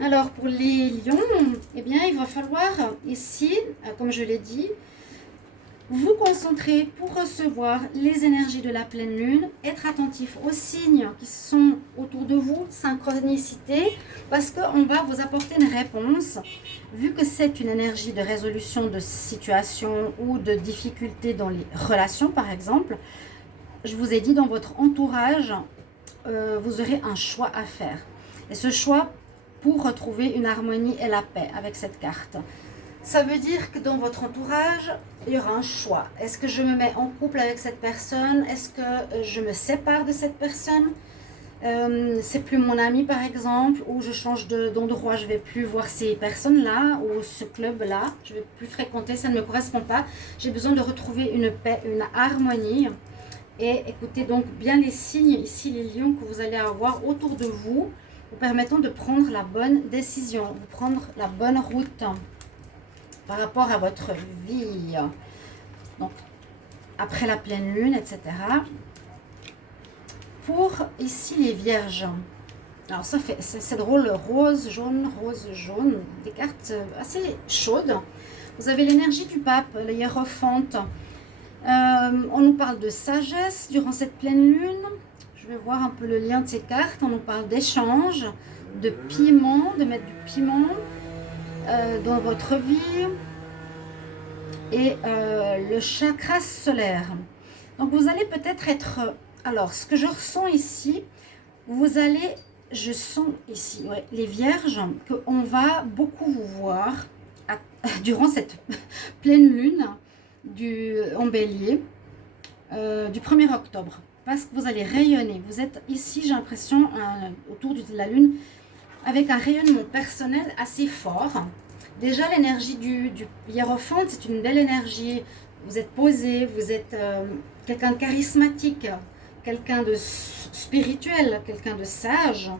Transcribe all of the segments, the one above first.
Alors pour les lions, eh bien il va falloir ici, comme je l'ai dit, vous concentrer pour recevoir les énergies de la pleine lune, être attentif aux signes qui sont autour de vous, synchronicité, parce qu'on va vous apporter une réponse. Vu que c'est une énergie de résolution de situation ou de difficultés dans les relations, par exemple, je vous ai dit dans votre entourage, vous aurez un choix à faire. Et ce choix pour retrouver une harmonie et la paix avec cette carte. Ça veut dire que dans votre entourage, il y aura un choix. Est-ce que je me mets en couple avec cette personne? Est-ce que je me sépare de cette personne? C'est plus mon ami par exemple, ou je change d'endroit, je vais plus voir ces personnes-là, ou ce club-là, je vais plus fréquenter, ça ne me correspond pas. J'ai besoin de retrouver une paix, une harmonie. Et écoutez donc bien les signes ici, les lions que vous allez avoir autour de vous, vous permettant de prendre la bonne décision, de prendre la bonne route par rapport à votre vie. Donc, après la pleine lune, etc. Pour ici les vierges. Alors ça fait, c'est drôle, rose, jaune, des cartes assez chaudes. Vous avez l'énergie du pape, le hiérophante. On nous parle de sagesse durant cette pleine lune. Je vais voir un peu le lien de ces cartes. On nous parle d'échange, de piment, de mettre du piment dans votre vie. Et le chakra solaire. Donc vous allez peut-être être... Alors, ce que je ressens ici, vous allez... Je sens ici, ouais, les vierges, qu'on va beaucoup vous voir durant cette pleine lune en bélier du 1er octobre. Parce que vous allez rayonner. Vous êtes ici, j'ai l'impression, autour de la lune, avec un rayonnement personnel assez fort. Déjà, l'énergie du hiérophante, c'est une belle énergie. Vous êtes posé, vous êtes quelqu'un de charismatique, quelqu'un de spirituel, quelqu'un de sage.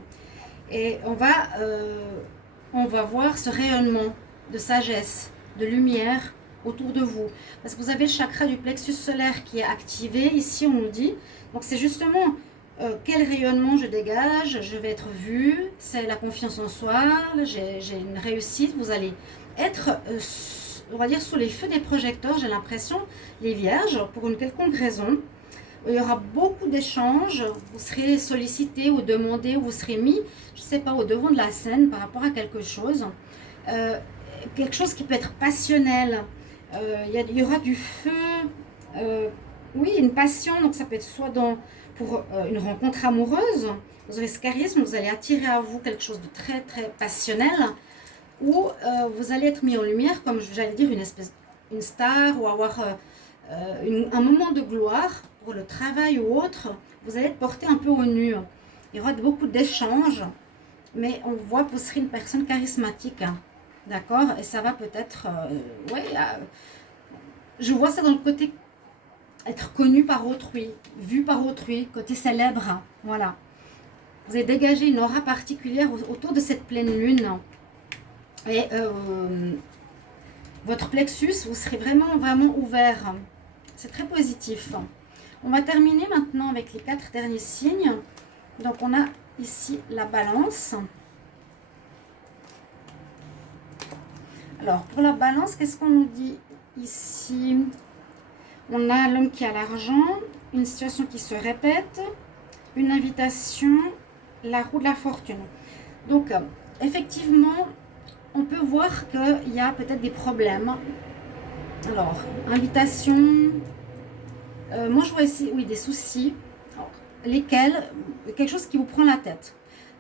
Et on va voir ce rayonnement de sagesse, de lumière autour de vous. Parce que vous avez le chakra du plexus solaire qui est activé, ici on nous dit. Donc c'est justement quel rayonnement je dégage, je vais être vue, c'est la confiance en soi, j'ai une réussite, vous allez être, on va dire, sous les feux des projecteurs, j'ai l'impression, les vierges, pour une quelconque raison. Il y aura beaucoup d'échanges, vous serez sollicité ou demandé, ou vous serez mis, je ne sais pas, au devant de la scène par rapport à quelque chose qui peut être passionnel. Il y aura du feu, oui, une passion, donc ça peut être soit pour une rencontre amoureuse, vous aurez ce charisme, vous allez attirer à vous quelque chose de très très passionnel, ou vous allez être mis en lumière, comme j'allais dire, une star, ou avoir un moment de gloire pour le travail ou autre, vous allez être porté un peu au nu. Il y aura beaucoup d'échanges, mais on voit que vous serez une personne charismatique, hein, d'accord? Et ça va peut-être, je vois ça dans le côté être connu par autrui, vu par autrui, côté célèbre, hein, voilà. Vous avez dégagé une aura particulière autour de cette pleine lune. Et votre plexus, vous serez vraiment, vraiment ouvert. C'est très positif. On va terminer maintenant avec les 4 derniers signes. Donc, on a ici la balance. Alors, pour la balance, qu'est-ce qu'on nous dit ici? On a l'homme qui a l'argent, une situation qui se répète, une invitation, la roue de la fortune. Donc, effectivement, on peut voir qu'il y a peut-être des problèmes. Alors, invitation, moi je vois ici, oui, des soucis. Alors, lesquels? Quelque chose qui vous prend la tête.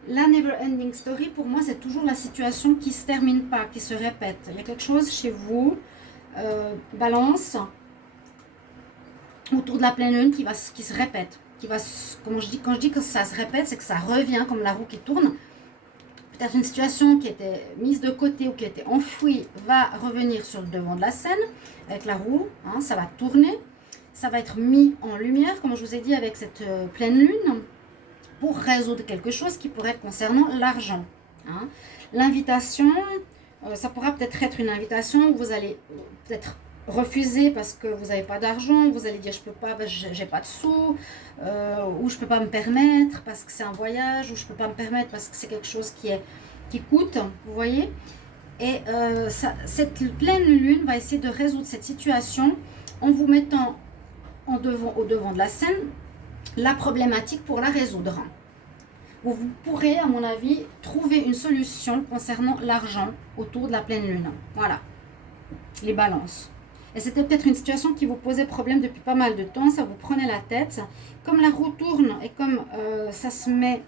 La never ending story, pour moi, c'est toujours la situation qui ne se termine pas, qui se répète. Il y a quelque chose chez vous, balance, autour de la pleine lune qui se répète. Quand je dis que ça se répète, c'est que ça revient comme la roue qui tourne. Peut-être une situation qui était mise de côté ou qui était enfouie va revenir sur le devant de la scène avec la roue, hein, ça va tourner, ça va être mis en lumière, comme je vous ai dit, avec cette pleine lune, pour résoudre quelque chose qui pourrait être concernant l'argent. Hein. L'invitation, ça pourra peut-être être une invitation où vous allez peut-être refuser parce que vous n'avez pas d'argent, vous allez dire je peux pas, j'ai pas de sous, ou je peux pas me permettre parce que c'est un voyage, ou je peux pas me permettre parce que c'est quelque chose qui est qui coûte, vous voyez. Et cette pleine lune va essayer de résoudre cette situation en vous mettant au devant de la scène la problématique pour la résoudre. Vous pourrez, à mon avis, trouver une solution concernant l'argent autour de la pleine lune. Voilà, les balances. Et c'était peut-être une situation qui vous posait problème depuis pas mal de temps, ça vous prenait la tête. Comme la roue tourne et comme ça se met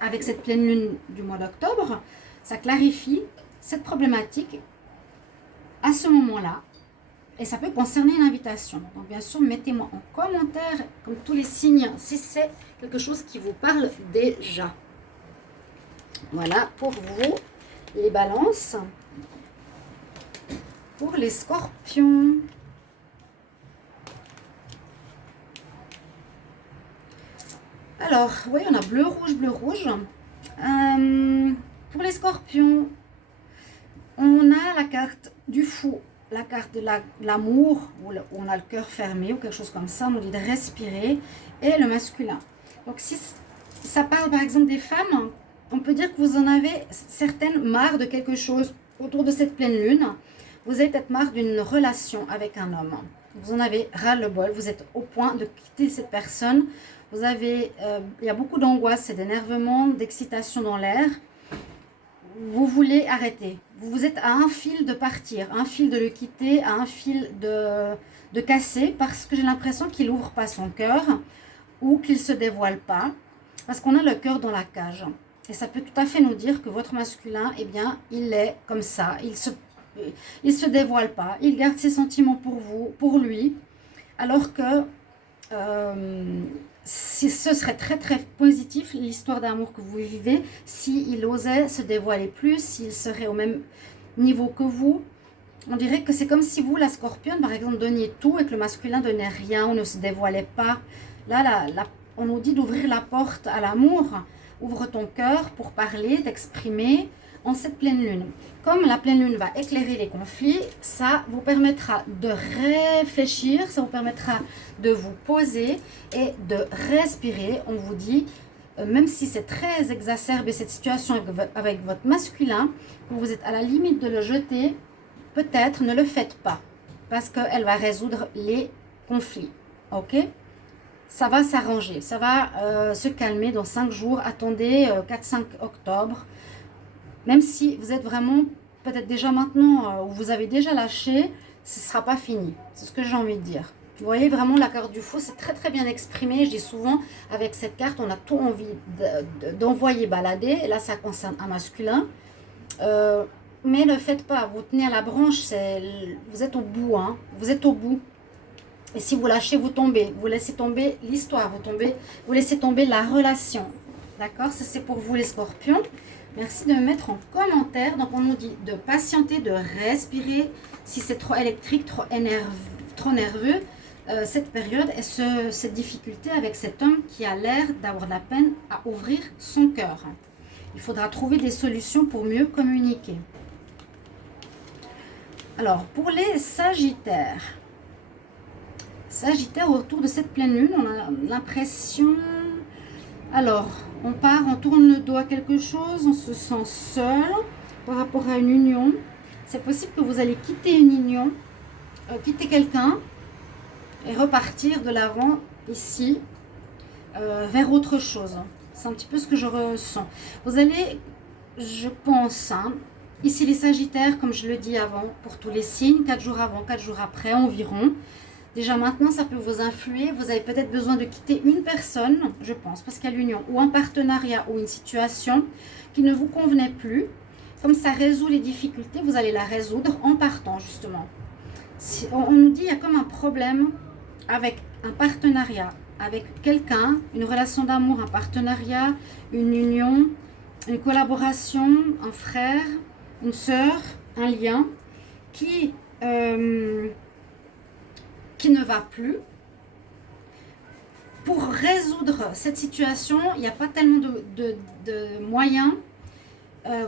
avec cette pleine lune du mois d'octobre, ça clarifie cette problématique à ce moment-là. Et ça peut concerner une invitation. Donc bien sûr, mettez-moi en commentaire, comme tous les signes, si c'est quelque chose qui vous parle déjà. Voilà pour vous, les balances. Pour les scorpions. Alors, oui, on a bleu, rouge, bleu, rouge. Pour les scorpions, on a la carte du fou. La carte de l'amour, où on a le cœur fermé ou quelque chose comme ça, on nous dit de respirer, et le masculin. Donc si ça parle par exemple des femmes, on peut dire que vous en avez certaines marre de quelque chose autour de cette pleine lune. Vous avez peut-être marre d'une relation avec un homme. Vous en avez ras-le-bol, vous êtes au point de quitter cette personne. Vous avez, il y a beaucoup d'angoisse et d'énervement, d'excitation dans l'air. Vous voulez arrêter. Vous êtes à un fil de partir, un fil de le quitter, à un fil de casser parce que j'ai l'impression qu'il n'ouvre pas son cœur ou qu'il ne se dévoile pas parce qu'on a le cœur dans la cage. Et ça peut tout à fait nous dire que votre masculin, eh bien, il est comme ça. Il se dévoile pas. Il garde ses sentiments pour vous, pour lui. Alors que ce serait très très positif l'histoire d'amour que vous vivez s'il osait se dévoiler plus, s'il serait au même niveau que vous. On dirait que c'est comme si vous, la scorpionne, par exemple, donniez tout et que le masculin donnait rien, on ne se dévoilait pas. Là, on nous dit d'ouvrir la porte à l'amour. Ouvre ton cœur pour parler, t'exprimer en cette pleine lune. Comme la pleine lune va éclairer les conflits, ça vous permettra de réfléchir, ça vous permettra de vous poser et de respirer. On vous dit, même si c'est très exacerbé cette situation avec votre masculin, que vous êtes à la limite de le jeter, peut-être ne le faites pas parce qu'elle va résoudre les conflits. Ok ? Ça va s'arranger, ça va se calmer dans 5 jours. Attendez 4-5 octobre. Même si vous êtes vraiment, peut-être déjà maintenant, ou vous avez déjà lâché, ce ne sera pas fini. C'est ce que j'ai envie de dire. Vous voyez vraiment la carte du fou, c'est très très bien exprimé. Je dis souvent, avec cette carte, on a tout envie d'envoyer balader. Et là, ça concerne un masculin. Mais ne le faites pas, vous tenez à la branche, vous êtes au bout. Hein, vous êtes au bout. Et si vous lâchez, vous tombez. Vous laissez tomber l'histoire, vous laissez tomber la relation. D'accord? Ça, c'est pour vous les scorpions. Merci de me mettre en commentaire. Donc, on nous dit de patienter, de respirer. Si c'est trop électrique, trop nerveux, cette période et cette difficulté avec cet homme qui a l'air d'avoir de la peine à ouvrir son cœur. Il faudra trouver des solutions pour mieux communiquer. Alors, pour les sagittaires. Sagittaire, autour de cette pleine lune, on a l'impression... Alors, on part, on tourne le dos à quelque chose, on se sent seul par rapport à une union. C'est possible que vous allez quitter une union, quitter quelqu'un et repartir de l'avant ici vers autre chose. C'est un petit peu ce que je ressens. Vous allez, je pense, hein, ici les Sagittaires, comme je le dis avant, pour tous les signes, 4 jours avant, 4 jours après environ. Déjà maintenant, ça peut vous influer. Vous avez peut-être besoin de quitter une personne, je pense, parce qu'il y a l'union ou un partenariat ou une situation qui ne vous convenait plus. Comme ça résout les difficultés, vous allez la résoudre en partant justement. Si on nous dit qu'il y a comme un problème avec un partenariat, avec quelqu'un, une relation d'amour, un partenariat, une union, une collaboration, un frère, une sœur, un lien qui ne va plus. Pour résoudre cette situation, il n'y a pas tellement de moyens.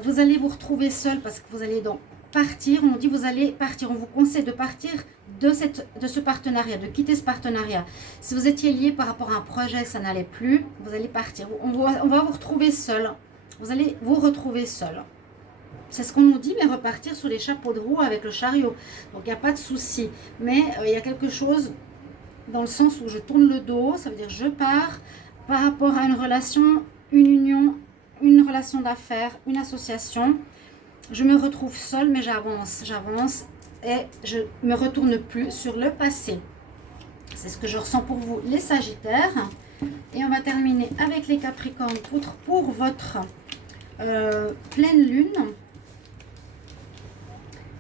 Vous allez vous retrouver seul parce que vous allez donc partir. On dit vous allez partir. On vous conseille de partir de ce partenariat, de quitter ce partenariat. Si vous étiez lié par rapport à un projet, ça n'allait plus, vous allez partir. On va vous retrouver seul. vous allez vous retrouver seul. C'est ce qu'on nous dit, mais repartir sur les chapeaux de roue avec le chariot. Donc, il n'y a pas de souci. Mais il y a quelque chose dans le sens où je tourne le dos, ça veut dire je pars par rapport à une relation, une union, une relation d'affaires, une association. Je me retrouve seule, mais j'avance et je ne me retourne plus sur le passé. C'est ce que je ressens pour vous, les Sagittaires. Et on va terminer avec les Capricornes pour votre pleine lune.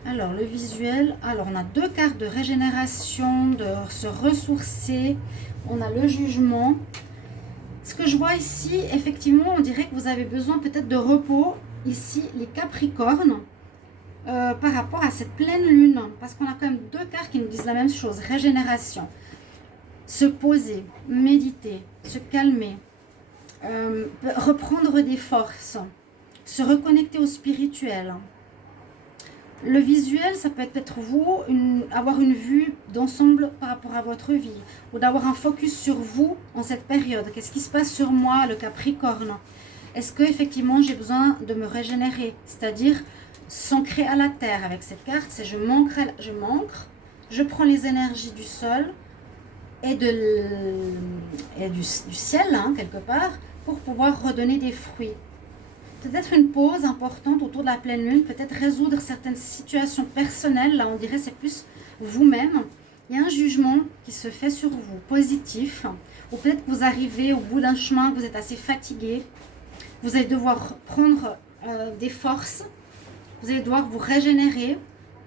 Alors, le visuel, alors on a 2 cartes de régénération, de se ressourcer. On a le jugement. Ce que je vois ici, effectivement, on dirait que vous avez besoin peut-être de repos. Ici, les Capricornes, par rapport à cette pleine lune. Parce qu'on a quand même 2 cartes qui nous disent la même chose. Régénération. Se poser, méditer, se calmer. Reprendre des forces. Se reconnecter au spirituel. Le visuel, ça peut être vous, avoir une vue d'ensemble par rapport à votre vie. Ou d'avoir un focus sur vous en cette période. Qu'est-ce qui se passe sur moi, le Capricorne? Est-ce qu'effectivement j'ai besoin de me régénérer? C'est-à-dire s'ancrer à la terre avec cette carte. C'est je m'ancre, je prends les énergies du sol et du ciel, hein, quelque part, pour pouvoir redonner des fruits. Peut-être une pause importante autour de la pleine lune, peut-être résoudre certaines situations personnelles. Là, on dirait c'est plus vous-même. Il y a un jugement qui se fait sur vous, positif. Ou peut-être que vous arrivez au bout d'un chemin, que vous êtes assez fatigué. Vous allez devoir prendre des forces. Vous allez devoir vous régénérer.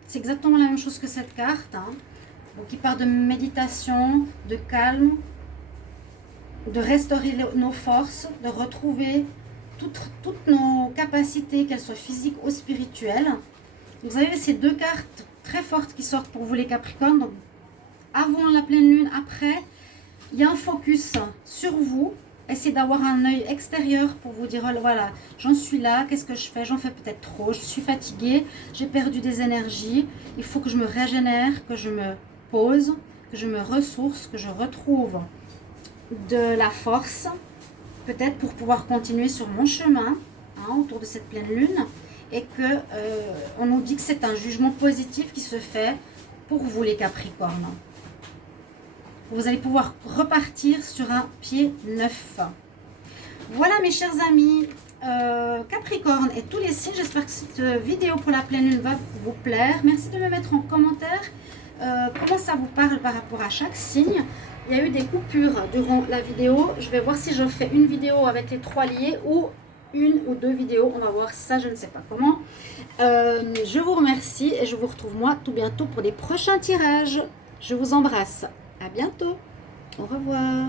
C'est exactement la même chose que cette carte. Hein. Donc, il part de méditation, de calme, de restaurer nos forces, de retrouver toutes nos capacités, qu'elles soient physiques ou spirituelles. Vous avez ces 2 cartes très fortes qui sortent pour vous les Capricornes. Donc, avant la pleine lune, après, il y a un focus sur vous. Essayez d'avoir un œil extérieur pour vous dire, oh, voilà, j'en suis là, qu'est-ce que je fais? J'en fais peut-être trop, je suis fatiguée, j'ai perdu des énergies. Il faut que je me régénère, que je me pose, que je me ressource, que je retrouve de la force. Peut-être pour pouvoir continuer sur mon chemin, hein, autour de cette pleine lune, et que on nous dit que c'est un jugement positif qui se fait pour vous les Capricornes. Vous allez pouvoir repartir sur un pied neuf. Voilà mes chers amis, Capricorne et tous les signes, j'espère que cette vidéo pour la pleine lune va vous plaire. Merci de me mettre en commentaire comment ça vous parle par rapport à chaque signe. Il y a eu des coupures durant la vidéo. Je vais voir si je fais une vidéo avec les 3 liés ou 1 ou 2 vidéos. On va voir ça, je ne sais pas comment. Je vous remercie et je vous retrouve moi tout bientôt pour des prochains tirages. Je vous embrasse. À bientôt. Au revoir.